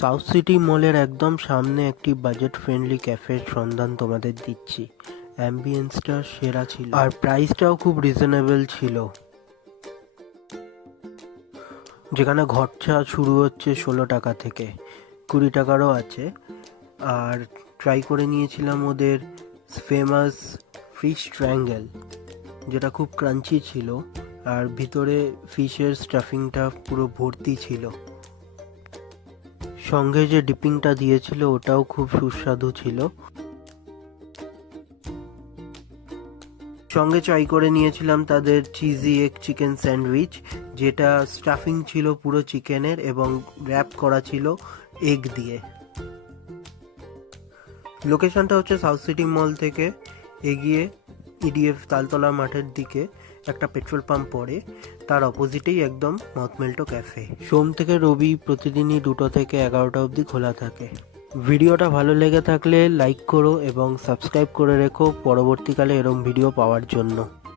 South city মলের একদম সামনে একটি বাজেট ফ্রেন্ডলি ক্যাফের সন্ধান তোমাদের দিচ্ছি। অ্যাম্বিয়েন্সটা সেরা ছিল আর প্রাইসটাও খুব রিজনেবল ছিল, যেখানে ঘরচা শুরু হচ্ছে 16 টাকা থেকে, 20 টাকারও আছে। আর ট্রাই করে নিয়েছিলাম ওদের ফেমাস ফিশ ট্রায়াঙ্গেল, যেটা খুব ক্রাঞ্চি ছিল আর ভিতরে ফিশের স্টাফিংটা পুরো ভর্তি ছিল। সঙ্গে যে ডিপিংটা দিয়েছিল ওটাও খুব সুস্বাদু ছিল। সঙ্গে ট্রাই করে নিয়েছিলাম তাদের চিজি এগ চিকেন স্যান্ডউইচ, যেটা স্টাফিং ছিল পুরো চিকেনের এবং র্যাপ করা ছিল এগ দিয়ে। লোকেশনটা হচ্ছে সাউথ সিটি মল থেকে এগিয়ে ইডিএফ তালতলা মাঠের দিকে একটা পেট্রোল পাম্প পড়ে, তার অপোজিটেই একদম মথমেল্টো ক্যাফে। সোম থেকে রবি প্রতিদিনই 2টো থেকে 11টা অবধি খোলা থাকে। ভিডিওটা ভালো লেগে থাকলে লাইক করো এবং সাবস্ক্রাইব করে রেখো পরবর্তীকালে এরম ভিডিও পাওয়ার জন্য।